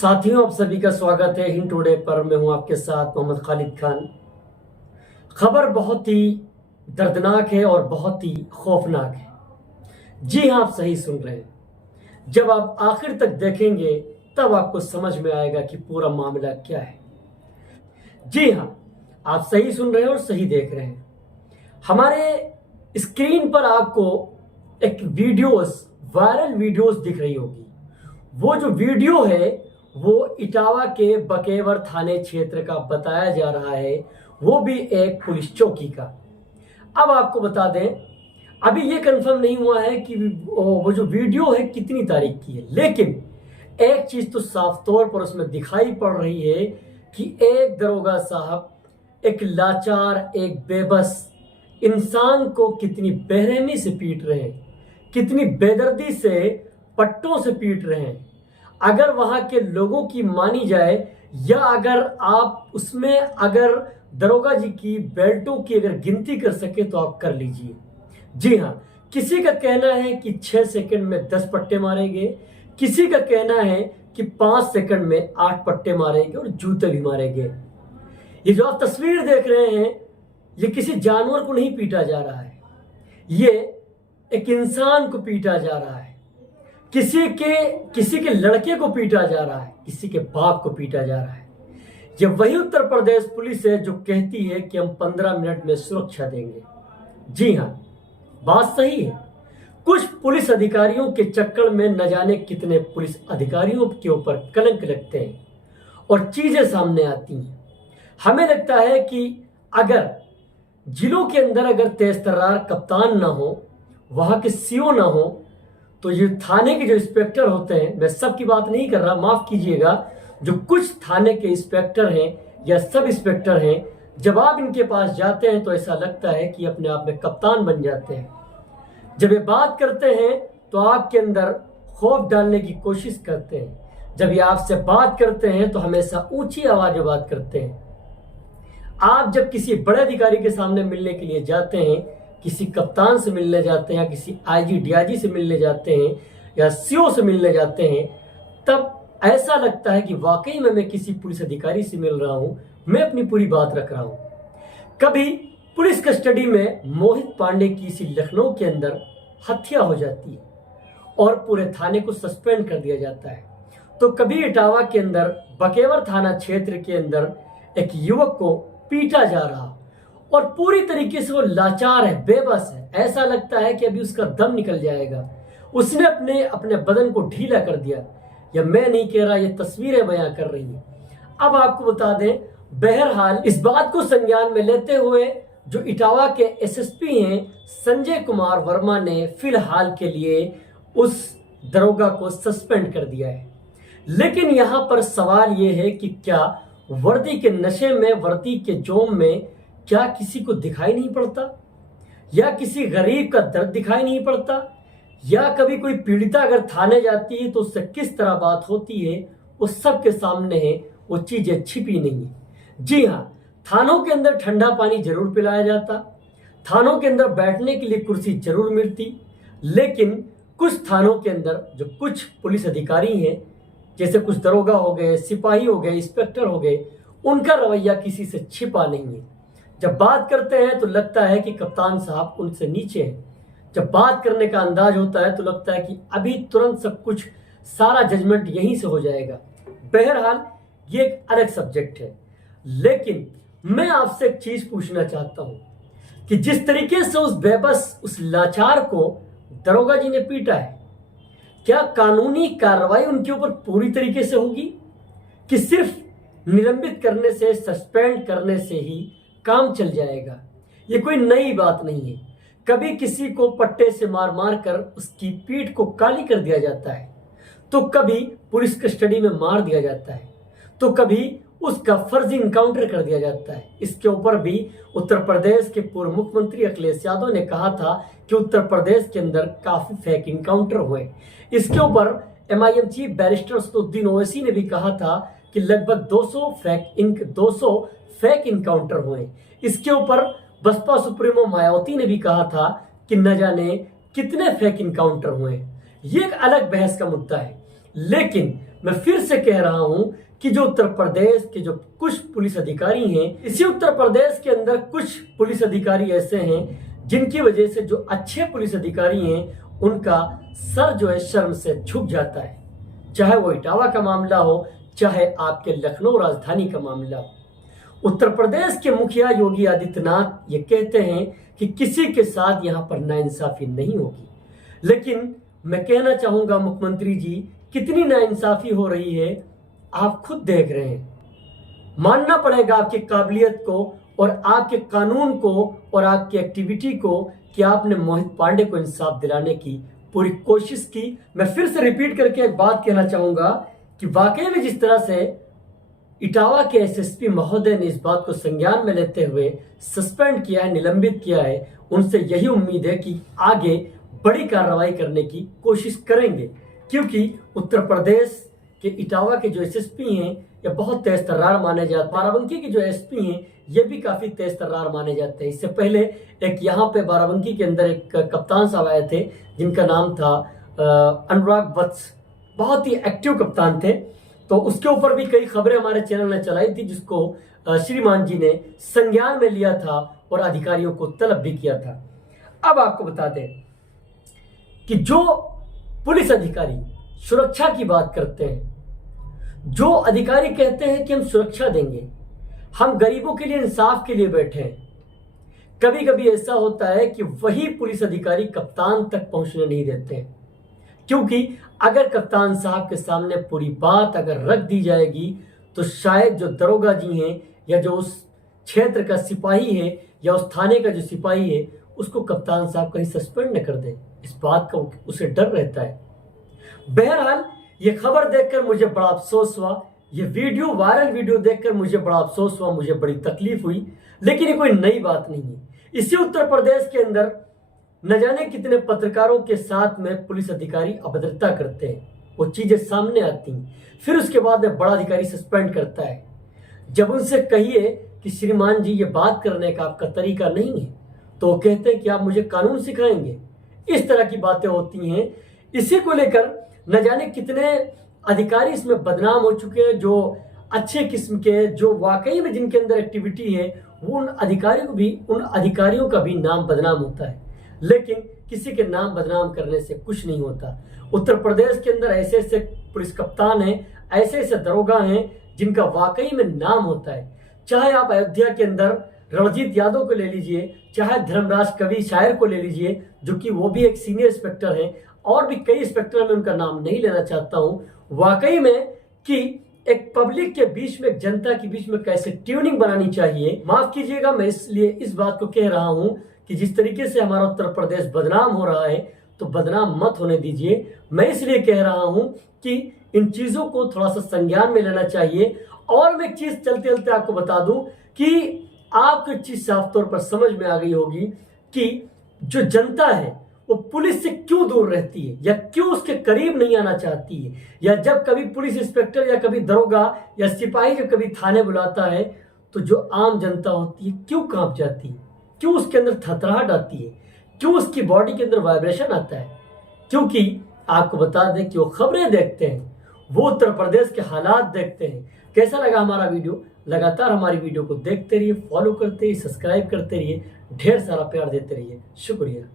साथियों, आप सभी का स्वागत है हिंद टुडे पर। मैं हूं आपके साथ मोहम्मद खालिद खान। खबर बहुत ही दर्दनाक है और बहुत ही खौफनाक है। जी हाँ, आप सही सुन रहे हैं। जब आप आखिर तक देखेंगे तब आपको समझ में आएगा कि पूरा मामला क्या है। जी हाँ, आप सही सुन रहे हैं और सही देख रहे हैं। हमारे स्क्रीन पर आपको एक वायरल वीडियोस दिख रही होगी। वो जो वीडियो है वो इटावा के बकेवर थाने क्षेत्र का बताया जा रहा है, वो भी एक पुलिस चौकी का। अब आपको बता दें, अभी ये कंफर्म नहीं हुआ है कि वो जो वीडियो है कितनी तारीख की है, लेकिन एक चीज तो साफ तौर पर उसमें दिखाई पड़ रही है कि एक दरोगा साहब एक लाचार, एक बेबस इंसान को कितनी बेरहमी से पीट रहे हैं, कितनी बेदर्दी से पट्टों से पीट रहे हैं। अगर वहां के लोगों की मानी जाए या अगर आप उसमें अगर दरोगा जी की बेल्टों की अगर गिनती कर सके तो आप कर लीजिए। जी हाँ, किसी का कहना है कि 6 सेकंड में 10 पट्टे मारे गए, किसी का कहना है कि 5 सेकंड में 8 पट्टे मारे गए और जूते भी मारे गए। ये जो आप तस्वीर देख रहे हैं, ये किसी जानवर को नहीं पीटा जा रहा है, ये एक इंसान को पीटा जा रहा है। किसी के लड़के को पीटा जा रहा है, किसी के बाप को पीटा जा रहा है। ये वही उत्तर प्रदेश पुलिस है जो कहती है कि हम 15 मिनट में सुरक्षा देंगे। जी हाँ, बात सही है। कुछ पुलिस अधिकारियों के चक्कर में न जाने कितने पुलिस अधिकारियों के ऊपर कलंक लगते हैं और चीजें सामने आती हैं। हमें लगता है कि अगर जिलों के अंदर अगर तेज तर्रार कप्तान ना हो, वहां के सीओ ना हो, तो ये थाने के जो इंस्पेक्टर होते हैं, मैं सबकी बात नहीं कर रहा, माफ कीजिएगा, जो कुछ थाने के इंस्पेक्टर हैं या सब इंस्पेक्टर हैं, जब आप इनके पास जाते हैं तो ऐसा लगता है कि अपने आप में कप्तान बन जाते हैं। जब ये बात करते हैं तो आपके अंदर खौफ डालने की कोशिश करते हैं। जब ये आपसे बात करते हैं तो हमेशा ऊंची आवाज में बात करते हैं। आप जब किसी बड़े अधिकारी के सामने मिलने के लिए जाते हैं, किसी कप्तान से मिलने जाते हैं या किसी आईजी डीआईजी से मिलने जाते हैं या सीओ से मिलने जाते हैं, तब ऐसा लगता है कि वाकई में मैं किसी पुलिस अधिकारी से मिल रहा हूं, मैं अपनी पूरी बात रख रहा हूं। कभी पुलिस कस्टडी में मोहित पांडे की इसी लखनऊ के अंदर हत्या हो जाती है और पूरे थाने को सस्पेंड कर दिया जाता है। तो कभी इटावा के अंदर बकेवर थाना क्षेत्र के अंदर एक युवक को पीटा जा रहा और पूरी तरीके से वो लाचार है, बेबस है, ऐसा लगता है कि अभी उसका दम निकल जाएगा। उसने अपने बदन को ढीला कर दिया। या मैं नहीं कह रहा, ये तस्वीरें बयां कर रही हैं। अब आपको बता दें, बहरहाल इस बात को संज्ञान में लेते हुए जो इटावा के एसएसपी हैं संजय कुमार वर्मा ने फिलहाल के लिए उस दरोगा को सस्पेंड कर दिया है। लेकिन यहां पर सवाल यह है कि क्या वर्दी के नशे में, वर्दी के जोम में क्या किसी को दिखाई नहीं पड़ता, या किसी गरीब का दर्द दिखाई नहीं पड़ता, या कभी कोई पीड़िता अगर थाने जाती है तो उससे किस तरह बात होती है, वो सबके सामने है, वो चीजें छिपी नहीं है। जी हाँ, थानों के अंदर ठंडा पानी जरूर पिलाया जाता, थानों के अंदर बैठने के लिए कुर्सी जरूर मिलती, लेकिन कुछ थानों के अंदर जो कुछ पुलिस अधिकारी हैं, जैसे कुछ दरोगा हो गए, सिपाही हो गए, इंस्पेक्टर हो गए, उनका रवैया किसी से छिपा नहीं है। जब बात करते हैं तो लगता है कि कप्तान साहब उनसे नीचे हैं। जब बात करने का अंदाज होता है तो लगता है कि अभी तुरंत सब कुछ, सारा जजमेंट यहीं से हो जाएगा। बहरहाल ये एक अलग सब्जेक्ट है, लेकिन मैं आपसे एक चीज पूछना चाहता हूं कि जिस तरीके से उस बेबस, उस लाचार को दरोगा जी ने पीटा है, क्या कानूनी कार्रवाई उनके ऊपर पूरी तरीके से होगी कि सिर्फ निलंबित करने से, सस्पेंड करने से ही काम चल जाएगा? ये कोई नई बात नहीं है। कभी किसी को पट्टे से मार मार कर उसकी पीठ को काली कर दिया जाता है, तो कभी पुलिस कस्टडी में मार दिया जाता है, तो कभी उसका फर्जी इनकाउंटर कर दिया जाता है। इसके ऊपर भी उत्तर प्रदेश के पूर्व मुख्यमंत्री अखिलेश यादव ने कहा था कि उत्तर प्रदेश के अंदर काफी फेक इनकाउंटर हुए। इसके ऊपर MIM chief barrister Asaduddin Owaisi ने भी कहा था कि लगभग 200 फेक इनकाउंटर हुए। इसके ऊपर बसपा सुप्रीमो मायावती ने भी कहा था कि न जाने कितने फेक इनकाउंटर हुए। ये एक अलग बहस का मुद्दा है, लेकिन मैं फिर से कह रहा हूं कि जो उत्तर प्रदेश के जो कुछ पुलिस अधिकारी हैं, इसी उत्तर प्रदेश के अंदर कुछ पुलिस अधिकारी ऐसे हैं जिनकी वजह से जो अच्छे पुलिस अधिकारी हैं उनका सर जो है शर्म से झुक जाता है। चाहे वो इटावा का मामला हो, चाहे आपके लखनऊ राजधानी का मामला हो। उत्तर प्रदेश के मुखिया योगी आदित्यनाथ ये कहते हैं कि किसी के साथ यहाँ पर नाइंसाफी नहीं होगी, लेकिन मैं कहना चाहूंगा मुख्यमंत्री जी, कितनी नाइंसाफी हो रही है आप खुद देख रहे हैं। मानना पड़ेगा आपकी काबिलियत को और आपके कानून को और आपकी एक्टिविटी को कि आपने मोहित पांडे को इंसाफ दिलाने की पूरी कोशिश की। मैं फिर से रिपीट करके एक बात कहना चाहूंगा कि वाकई में जिस तरह से इटावा के एसएसपी महोदय ने इस बात को संज्ञान में लेते हुए सस्पेंड किया है, निलंबित किया है, उनसे यही उम्मीद है कि आगे बड़ी कार्रवाई करने की कोशिश करेंगे, क्योंकि उत्तर प्रदेश के इटावा के जो एसएसपी हैं ये बहुत तेज तर्रार माने जाते हैं। बाराबंकी के जो एसपी हैं ये भी काफी तेज तर्रार माने जाते हैं। इससे पहले एक यहाँ पे बाराबंकी के अंदर एक कप्तान साहब आए थे जिनका नाम था अनुराग वत्स, बहुत ही एक्टिव कप्तान थे। तो उसके ऊपर भी कई खबरें हमारे चैनल ने चलाई थी, जिसको श्रीमान जी ने संज्ञान में लिया था और अधिकारियों को तलब भी किया था। अब आपको बता दें कि जो पुलिस अधिकारी सुरक्षा की बात करते हैं, जो अधिकारी कहते हैं कि हम सुरक्षा देंगे, हम गरीबों के लिए इंसाफ के लिए बैठे हैं, कभी कभी ऐसा होता है कि वही पुलिस अधिकारी कप्तान तक पहुंचने नहीं देते हैं। क्योंकि अगर कप्तान साहब के सामने पूरी बात अगर रख दी जाएगी तो शायद जो दरोगा जी हैं या जो उस क्षेत्र का सिपाही है या उस थाने का जो सिपाही है उसको कप्तान साहब कहीं सस्पेंड न कर दे, इस बात का उसे डर रहता है। बहरहाल ये खबर देखकर मुझे बड़ा अफसोस हुआ, ये वीडियो वायरल वीडियो देखकर मुझे बड़ा अफसोस हुआ, मुझे बड़ी तकलीफ हुई, लेकिन ये कोई नई बात नहीं है। इसी उत्तर प्रदेश के अंदर न जाने कितने पत्रकारों के साथ में पुलिस अधिकारी अभद्रता करते हैं, वो चीजें सामने आती हैं, फिर उसके बाद में बड़ा अधिकारी सस्पेंड करता है। जब उनसे कहिए कि श्रीमान जी ये बात करने का आपका तरीका नहीं है, तो वो कहते हैं कि आप मुझे कानून सिखाएंगे। इस तरह की बातें होती हैं। इसी को लेकर न जाने कितने अधिकारी इसमें बदनाम हो चुके हैं, जो अच्छे किस्म के, जो वाकई में जिनके अंदर एक्टिविटी है, वो उन अधिकारियों का भी नाम बदनाम होता है, लेकिन किसी के नाम बदनाम करने से कुछ नहीं होता। उत्तर प्रदेश के अंदर ऐसे ऐसे पुलिस कप्तान हैं, ऐसे ऐसे दरोगा हैं जिनका वाकई में नाम होता है। चाहे आप अयोध्या के अंदर रणजीत यादव को ले लीजिए, चाहे धर्मराज कवि शायर को ले लीजिए, जो कि वो भी एक सीनियर इंस्पेक्टर हैं, और भी कई इंस्पेक्टर में उनका नाम नहीं लेना चाहता हूं। वाकई में कि एक पब्लिक के बीच में, एक जनता के बीच में कैसे ट्यूनिंग बनानी चाहिए। माफ कीजिएगा, मैं इसलिए इस बात को कह रहा हूं कि जिस तरीके से हमारा उत्तर प्रदेश बदनाम हो रहा है, तो बदनाम मत होने दीजिए। मैं इसलिए कह रहा हूं कि इन चीजों को थोड़ा सा संज्ञान में लेना चाहिए। और मैं एक चीज चलते चलते आपको बता दूं कि आपको एक चीज साफ तौर पर समझ में आ गई होगी कि जो जनता है वो पुलिस से क्यों दूर रहती है, या क्यों उसके करीब नहीं आना चाहती है, या जब कभी पुलिस इंस्पेक्टर या कभी दरोगा या सिपाही जब कभी थाने बुलाता है तो जो आम जनता होती है क्यों कांप जाती है, क्यों उसके अंदर थरथराहट आती है, क्यों उसकी बॉडी के अंदर वाइब्रेशन आता है। क्योंकि आपको बता दें कि वो खबरें देखते हैं, वो उत्तर प्रदेश के हालात देखते हैं। कैसा लगा हमारा वीडियो? लगातार हमारी वीडियो को देखते रहिए, फॉलो करते रहिए, सब्सक्राइब करते रहिए, ढेर सारा प्यार देते रहिए। शुक्रिया।